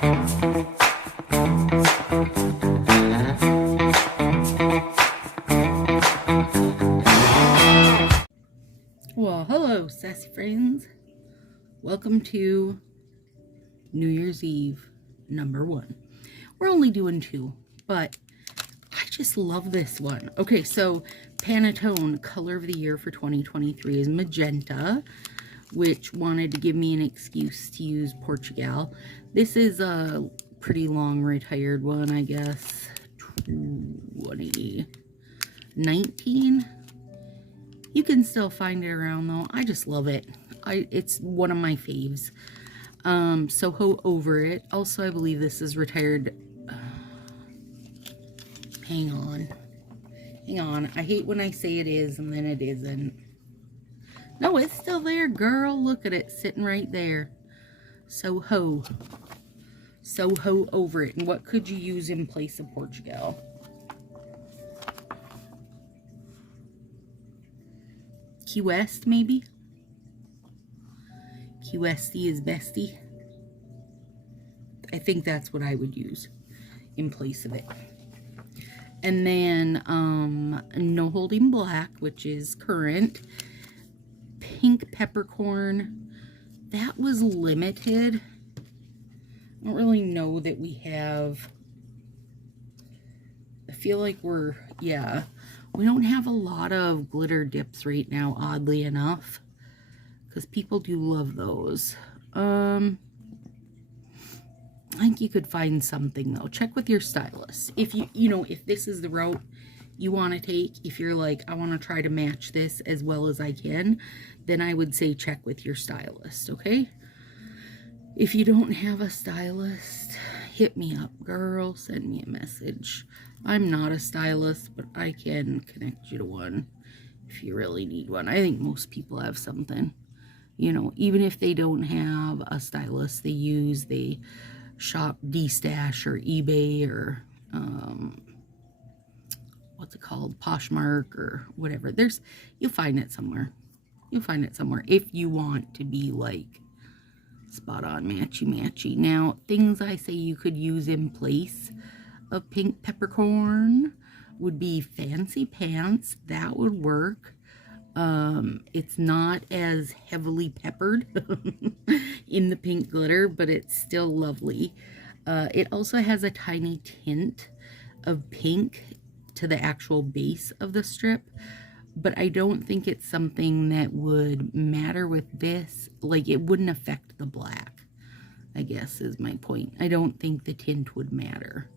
Well, hello, sassy friends. Welcome to New Year's Eve #1. We're only doing 2, but I just love this one. Okay, so Pantone color of the year for 2023 is magenta, which wanted to give me an excuse to use Portugal. This is a pretty long retired one, I guess. 2019. You can still find it around though. I just love it. It's one of my faves. Soho Over It. Also, I believe this is retired. Hang on. I hate when I say it is and then it isn't. No, it's still there, girl. Look at it sitting right there. Soho Over It. And what could you use in place of Portugal? Key West, maybe? Key Westy is bestie. I think that's what I would use in place of it. And then No Holding Black, which is current. Pink Peppercorn. That was limited. I don't really know that we have. I feel like we don't have a lot of glitter dips right now, oddly enough, because people do love those. I think you could find something though. Check with your stylist. If if this is the route you want to take, if you're like, I want to try to match this as well as I can, then I would say check with your stylist, okay? If you don't have a stylist, hit me up, girl. Send me a message. I'm not a stylist, but I can connect you to one if you really need one. I think most people have something. Even if they don't have a stylist, they shop D-Stash or eBay or what's it called, Poshmark or whatever. You'll find it somewhere. If you want to be like spot on matchy. Now, things I say you could use in place of Pink Peppercorn would be Fancy Pants. That would work. It's not as heavily peppered in the pink glitter, but it's still lovely. It also has a tiny tint of pink to the actual base of the strip, but I don't think it's something that would matter with this. Like, it wouldn't affect the black, I guess is my point. I don't think the tint would matter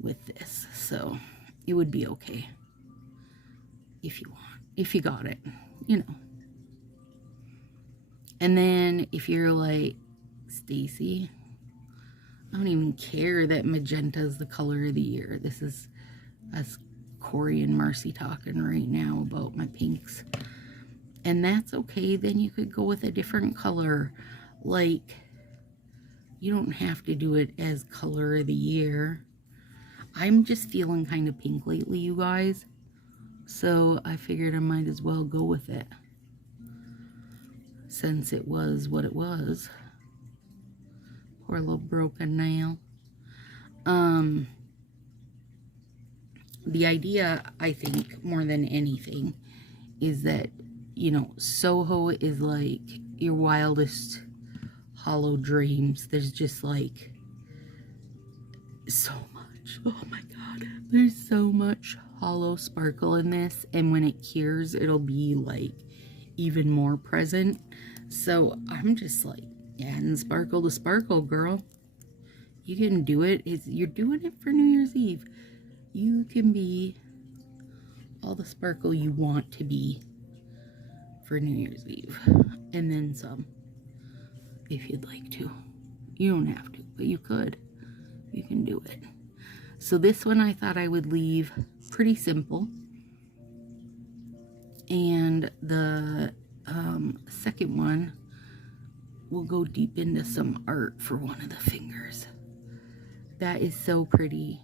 with this, so it would be okay if you got it, And then if you're like, Stacy, I don't even care that magenta is the color of the year. This is us Corey and Marcy talking right now about my pinks, and that's okay. Then you could go with a different color. Like, you don't have to do it as color of the year. I'm just feeling kind of pink lately, you guys. So I figured I might as well go with it, since it was what it was. Poor little broken nail. The idea, I think, more than anything, is that, Soho is like your wildest hollow dreams. There's just like so much. Oh my god. There's so much hollow sparkle in this, and when it cures, it'll be like even more present. So I'm just like adding sparkle to sparkle, girl. You can do it. You're doing it for New Year's Eve. You can be all the sparkle you want to be for New Year's Eve, and then some, if you'd like to. You don't have to, but you could. You can do it. So this one I thought I would leave pretty simple, and the second one will go deep into some art for one of the fingers. That is so pretty.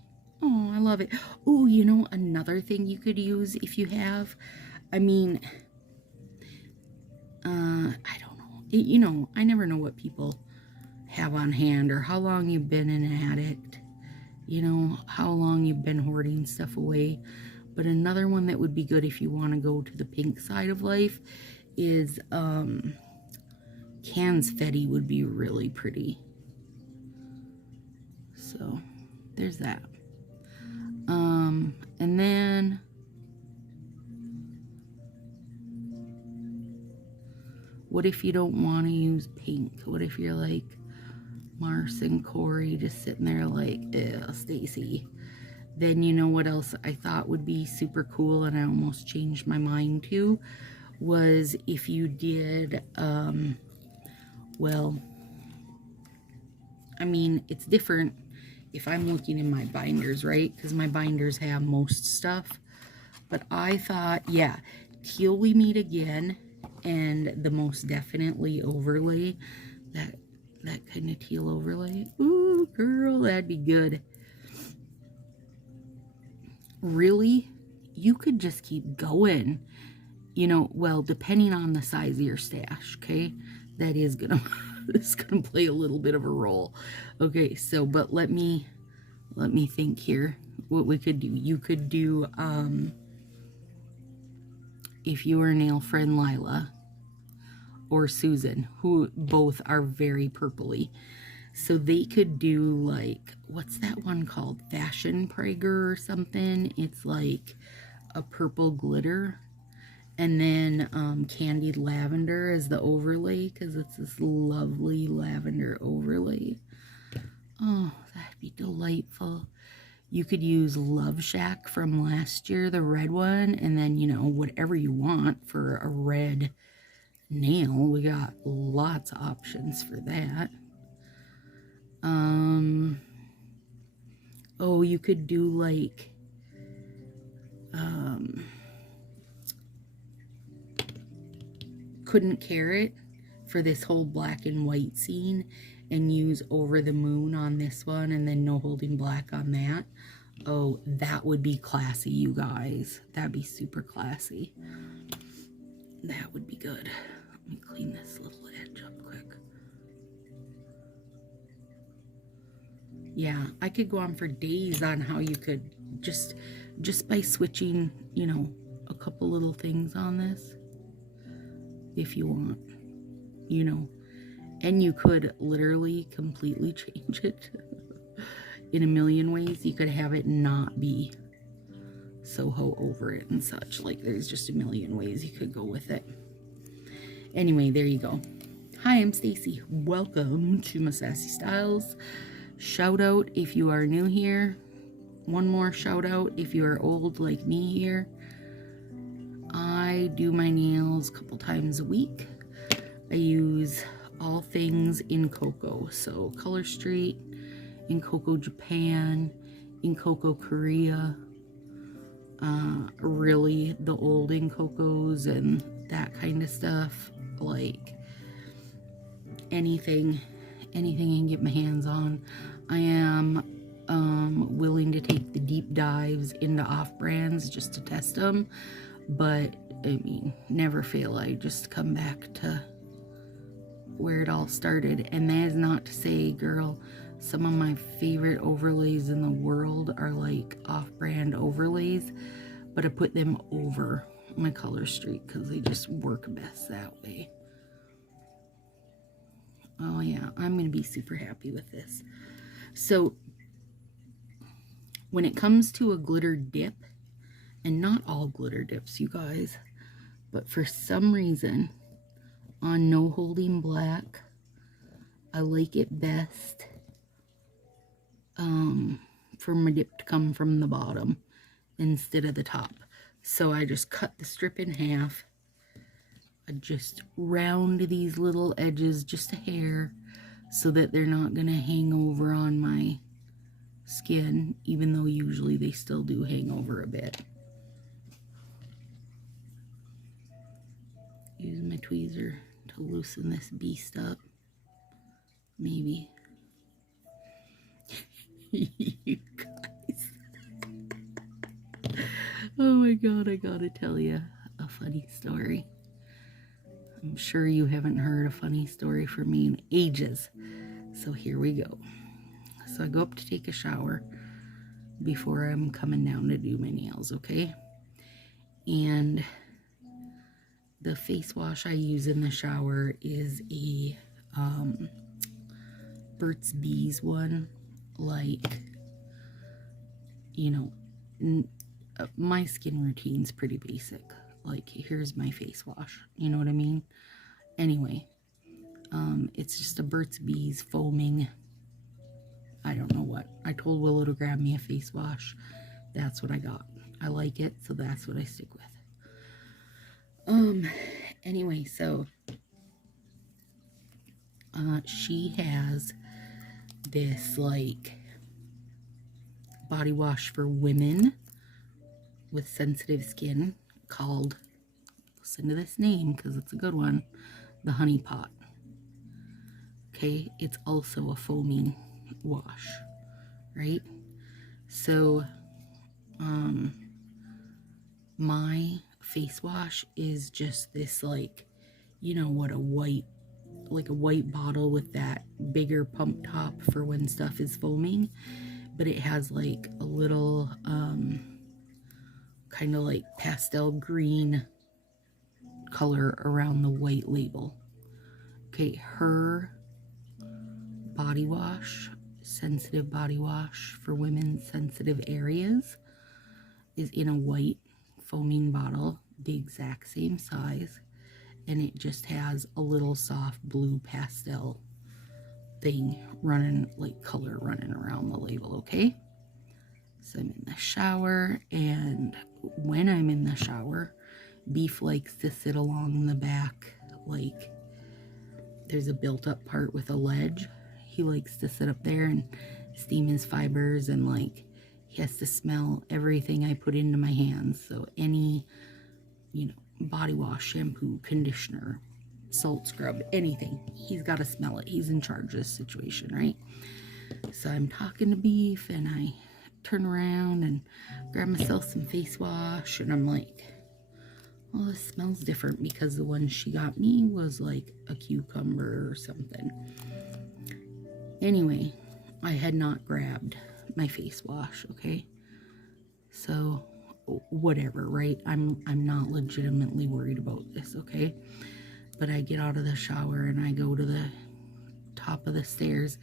Oh, I love it. Oh, another thing you could use if you have, I mean, I don't know. I never know what people have on hand, or how long you've been an addict, you know, how long you've been hoarding stuff away. But another one that would be good if you want to go to the pink side of life is confetti would be really pretty. So there's that. And then what if you don't want to use pink? What if you're like Mars and Corey just sitting there like, Stacy? Then you know what else I thought would be super cool, and I almost changed my mind to, was if you did, well, I mean, it's different if I'm looking in my binders, right? Because my binders have most stuff. But I thought, yeah, Till We Meet Again and the Most Definitely overlay, that kind of teal overlay. Ooh, girl, that'd be good. Really, you could just keep going. You know, well, depending on the size of your stash, okay? That is gonna, it's gonna play a little bit of a role. Okay, so, but let me think here what we could do. You could do, if you were nail friend Lila or Susan, who both are very purpley, so they could do like, what's that one called? Fashion Prager or something. It's like a purple glitter. And then candied lavender is the overlay, because it's this lovely lavender overlay. Oh, that'd be delightful. You could use Love Shack from last year, the red one, and then, you know, whatever you want for a red nail. We got lots of options for that. Oh, you could do like, Couldn't Carrot for this whole black and white scene, and use Over the Moon on this one, and then No Holding Black on that. Oh, that would be classy, you guys. That'd be super classy. That would be good. Let me clean this little edge up quick. Yeah, I could go on for days on how you could just by switching, you know, a couple little things on this, if you want, you know. And you could literally completely change it in a million ways. You could have it not be Soho over it and such. Like, there's just a million ways you could go with it. Anyway, there you go. Hi, I'm Stacy. Welcome to my Sassy Styles. Shout out if you are new here. One more shout out if you are old like me here. I do my nails a couple times a week. I use all things in Cocoa. So Color Street, in Cocoa Japan, in Cocoa Korea. Really the old in Cocos and that kind of stuff. Like anything I can get my hands on. I am willing to take the deep dives into off brands just to test them, but I mean, never fail. I just come back to where it all started. And that is not to say, girl, some of my favorite overlays in the world are like off-brand overlays, but I put them over my Color Street because they just work best that way. Oh yeah, I'm gonna be super happy with this. So when it comes to a glitter dip, and not all glitter dips, you guys, but for some reason on No Holding Black, I like it best for my dip to come from the bottom instead of the top. So I just cut the strip in half. I just round these little edges just a hair so that they're not going to hang over on my skin, even though usually they still do hang over a bit. Use my tweezer to loosen this beast up. Maybe. You guys. Oh my god, I gotta tell you a funny story. I'm sure you haven't heard a funny story from me in ages. So here we go. So I go up to take a shower before I'm coming down to do my nails, okay? And the face wash I use in the shower is a Burt's Bees one. Like, you know, my skin routine's pretty basic. Like, here's my face wash. You know what I mean? Anyway, it's just a Burt's Bees foaming. I don't know what. I told Willow to grab me a face wash. That's what I got. I like it, so that's what I stick with. Anyway, so she has this like body wash for women with sensitive skin called, listen to this name because it's a good one, the Honey Pot. Okay, it's also a foaming wash, right? So my face wash is just this, like, you know what, a white bottle with that bigger pump top for when stuff is foaming, but it has like a little kind of like pastel green color around the white label. Okay, her body wash, sensitive body wash for women's sensitive areas, is in a white foaming bottle, the exact same size, and it just has a little soft blue pastel thing running, like color running around the label, okay? So I'm in the shower, and when I'm in the shower, Beef likes to sit along the back, like there's a built-up part with a ledge. He likes to sit up there and steam his fibers, and like he has to smell everything I put into my hands. So any, you know, body wash, shampoo, conditioner, salt scrub, anything, he's got to smell it. He's in charge of this situation, right? So I'm talking to Beef, and I turn around and grab myself some face wash, and I'm like, well, this smells different because the one she got me was like a cucumber or something. Anyway, I had not grabbed my face wash, okay? So whatever, right? I'm not legitimately worried about this, okay? But I get out of the shower and I go to the top of the stairs,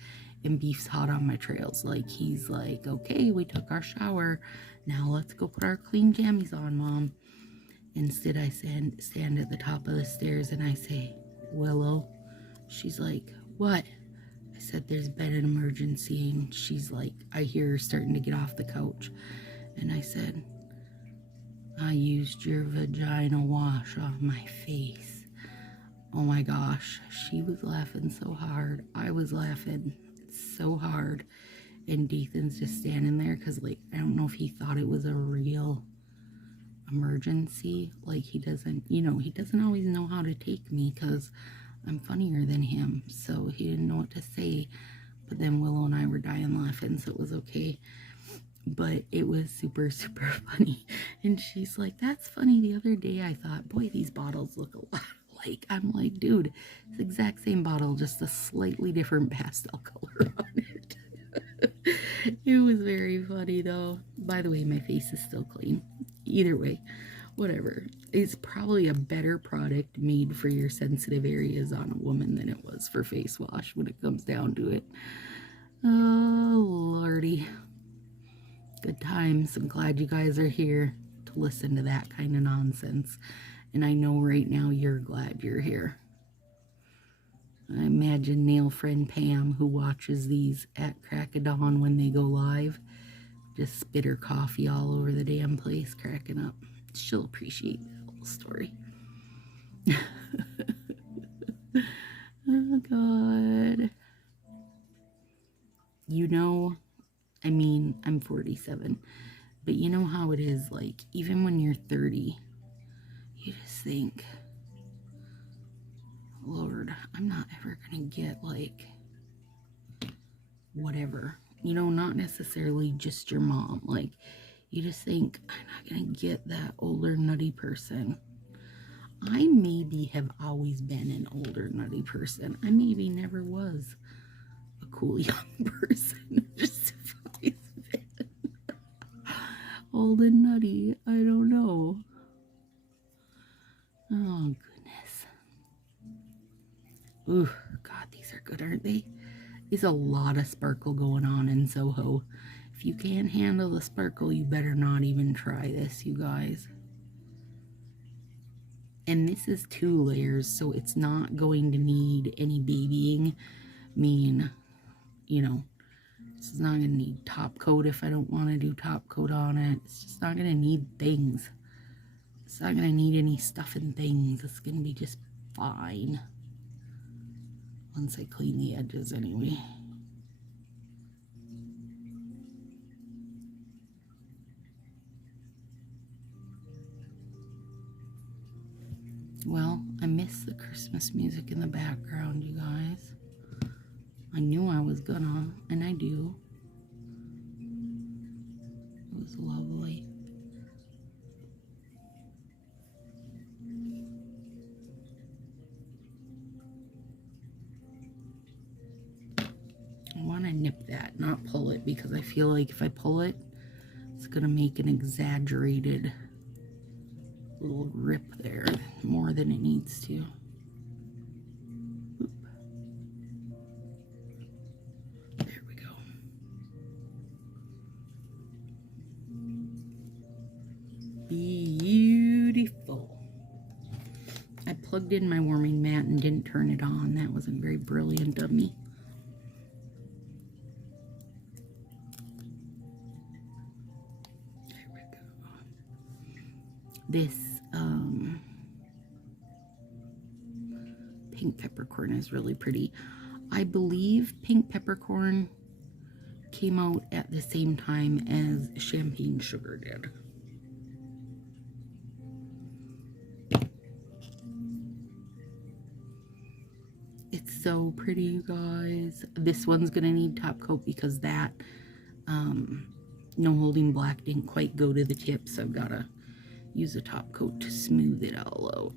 and Beef's hot on my trails. Like, he's like, okay, we took our shower, now let's go put our clean jammies on, Mom. Instead, I stand at the top of the stairs and I say, Willow. She's like, what? I said, there's been an emergency. And she's like, I hear her starting to get off the couch. And I said, I used your vagina wash off my face. Oh my gosh. She was laughing so hard. I was laughing so hard. And Dathan's just standing there because, like, I don't know if he thought it was a real emergency. Like, he doesn't, you know, he doesn't always know how to take me because I'm funnier than him, so he didn't know what to say. But then Willow and I were dying laughing, so it was okay. But it was super, super funny. And she's like, that's funny. The other day I thought, boy, these bottles look a lot alike. I'm like, dude, it's the exact same bottle, just a slightly different pastel color on it. It was very funny though. By the way, my face is still clean. Either way, whatever. It's probably a better product made for your sensitive areas on a woman than it was for face wash when it comes down to it. Oh, Lordy. Good times. I'm glad you guys are here to listen to that kind of nonsense. And I know right now you're glad you're here. I imagine nail friend Pam, who watches these at crack of dawn when they go live, just spit her coffee all over the damn place, cracking up. She'll appreciate that little story. Oh, God. You know, I mean, I'm 47, but you know how it is, like, even when you're 30, you just think, Lord, I'm not ever gonna get, like, whatever. You know, not necessarily just your mom. Like, you just think, I'm not gonna get that older nutty person. I maybe have always been an older nutty person. I maybe never was a cool young person. Just old and nutty. I don't know. Oh, goodness. Ooh, God, these are good, aren't they? There's a lot of sparkle going on in Soho. If you can't handle the sparkle, you better not even try this, you guys. And this is 2 layers, so it's not going to need any babying. I mean, you know, this is not going to need top coat if I don't want to do top coat on it. It's just not going to need things. It's not going to need any stuff and things. It's going to be just fine. Once I clean the edges anyway. Well, I miss the Christmas music in the background, you guys. I knew I was gonna, and I do. It was lovely. I want to nip that, not pull it, because I feel like if I pull it, it's gonna make an exaggerated little rip there, more than it needs to. Oop. There we go. Beautiful. I plugged in my warming mat and didn't turn it on. That wasn't very brilliant of me. There we go. This pink peppercorn is really pretty. I believe pink peppercorn came out at the same time as champagne sugar did. It's so pretty, you guys. This one's gonna need top coat because that No Holding Black didn't quite go to the tip, so I've gotta use a top coat to smooth it all out.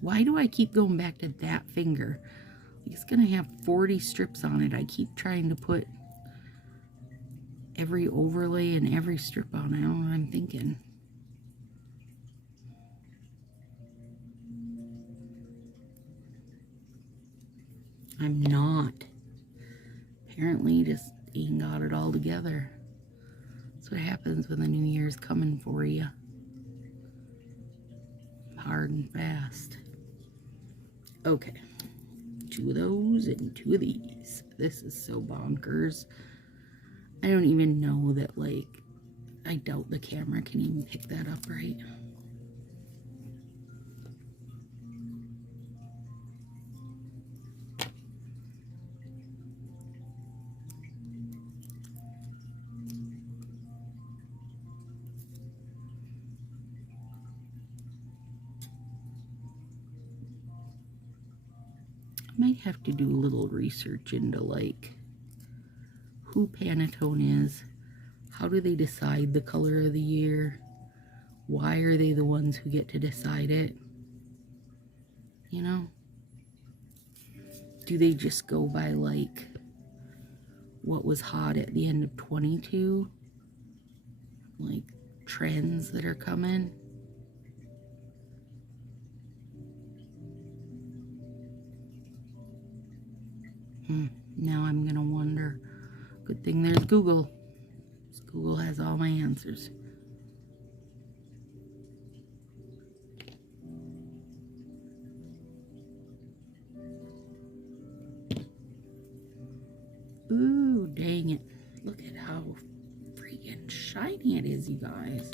Why do I keep going back to that finger? It's gonna have 40 strips on it. I keep trying to put every overlay and every strip on. I don't know what I'm thinking. I'm not. Apparently just ain't got it all together. That's what happens when the new year's coming for you. Hard and fast. Okay. 2 of those and 2 of these. This is so bonkers. I don't even know that, like, I doubt the camera can even pick that up right. Might have to do a little research into like who Pantone is, how do they decide the color of the year, why are they the ones who get to decide it, you know? Do they just go by like what was hot at the end of 22, like trends that are coming? Now I'm gonna wonder. Good thing there's Google. Google has all my answers. Ooh, dang it. Look at how freaking shiny it is, you guys.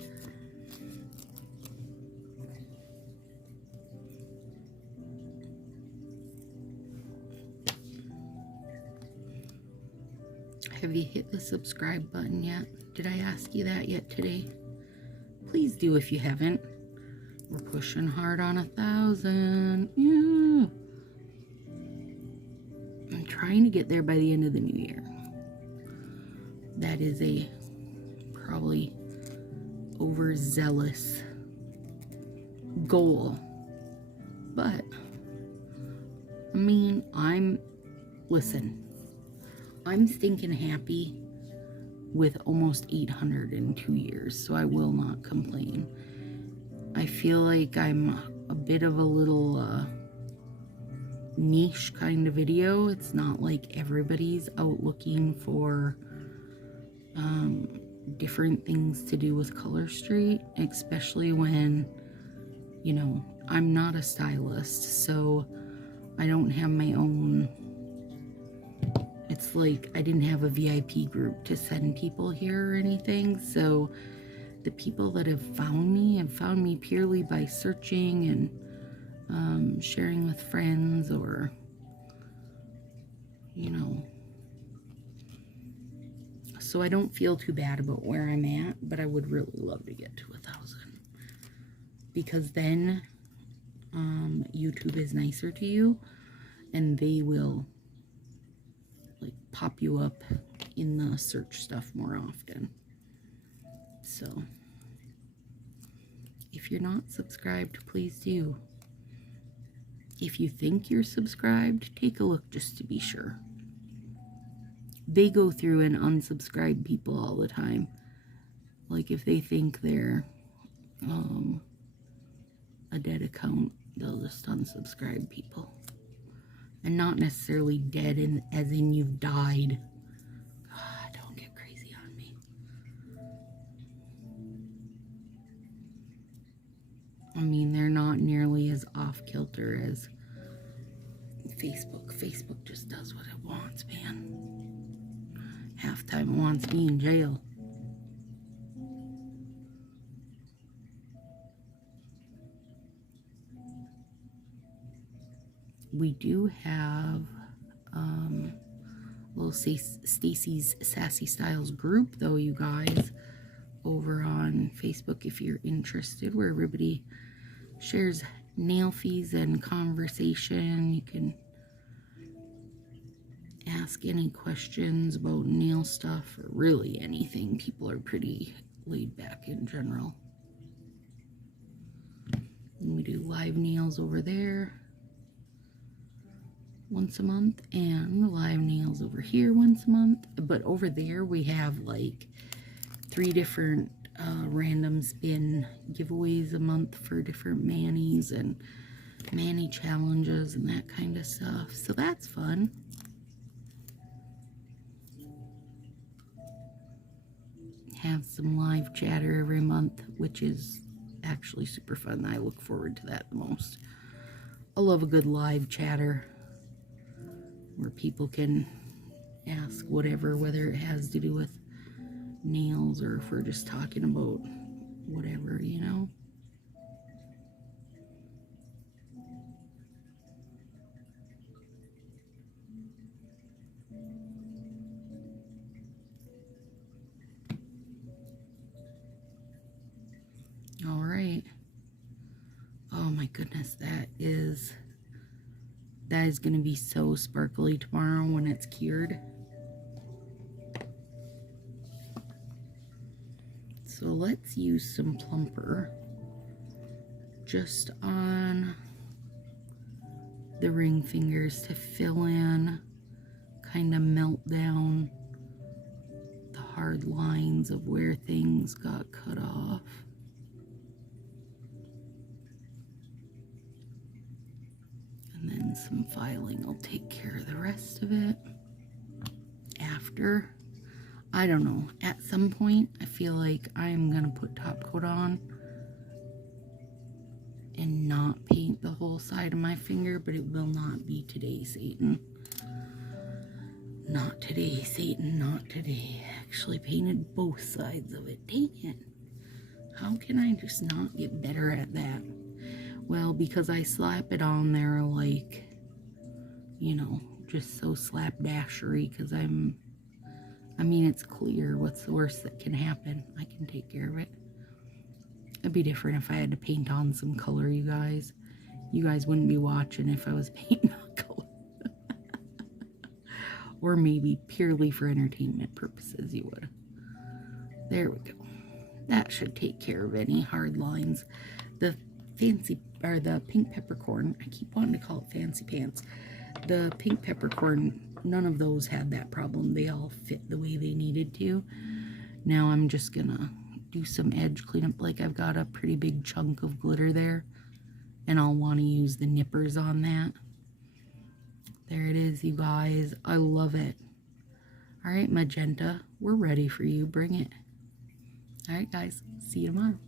Have you hit the subscribe button yet? Did I ask you that yet today? Please do if you haven't. We're pushing hard on 1,000. Yeah. I'm trying to get there by the end of the new year. That is a probably overzealous goal. But, I mean, listen, I'm stinking happy with almost 800 in 2 years, so I will not complain. I feel like I'm a bit of a little niche kind of video. It's not like everybody's out looking for different things to do with Color Street, especially when, you know, I'm not a stylist, so I don't have my own. It's like I didn't have a VIP group to send people here or anything, so the people that have found me purely by searching and sharing with friends, or, you know. So I don't feel too bad about where I'm at, but I would really love to get to 1,000. Because then YouTube is nicer to you, and they will like pop you up in the search stuff more often. So if you're not subscribed, please do. If you think you're subscribed, take a look just to be sure. They go through and unsubscribe people all the time. Like if they think they're a dead account, they'll just unsubscribe people. And not necessarily dead as in you've died. God, don't get crazy on me. I mean, they're not nearly as off-kilter as Facebook. Facebook just does what it wants, man. Half the time it wants me in jail. We do have little Stacy's Sassy Styles group, though, you guys, over on Facebook if you're interested, where everybody shares nail fees and conversation. You can ask any questions about nail stuff or really anything. People are pretty laid back in general. And we do live nails over there once a month, and live nails over here once a month. But over there we have like 3 different random spin giveaways a month for different manis and mani challenges and that kind of stuff, so that's fun. Have some live chatter every month, which is actually super fun. I look forward to that the most. I love a good live chatter where people can ask whatever, whether it has to do with nails or if we're just talking about whatever, you know. All right. Oh my goodness, that is going to be so sparkly tomorrow when it's cured. So let's use some plumper just on the ring fingers to fill in, kind of melt down the hard lines of where things got cut off. And then some filing will take care of the rest of it after. I don't know, at some point I feel like I'm gonna put top coat on and not paint the whole side of my finger, but it will not be today, Satan. Not today, Satan, not today. I actually painted both sides of it. Dang it. How can I just not get better at that? Well, because I slap it on there like, you know, just so slapdashery, because I mean, it's clear. What's the worst that can happen? I can take care of it. It'd be different if I had to paint on some color, you guys. You guys wouldn't be watching if I was painting on color. Or maybe purely for entertainment purposes, you would. There we go. That should take care of any hard lines. The fancy, or the pink peppercorn, I keep wanting to call it fancy pants. The pink peppercorn, none of those had that problem. They all fit the way they needed to. Now I'm just gonna do some edge cleanup. Like I've got a pretty big chunk of glitter there, and I'll want to use the nippers on that. There it is, you guys. I love it. All right, Magenta, we're ready for you. Bring it. All right, guys. See you tomorrow.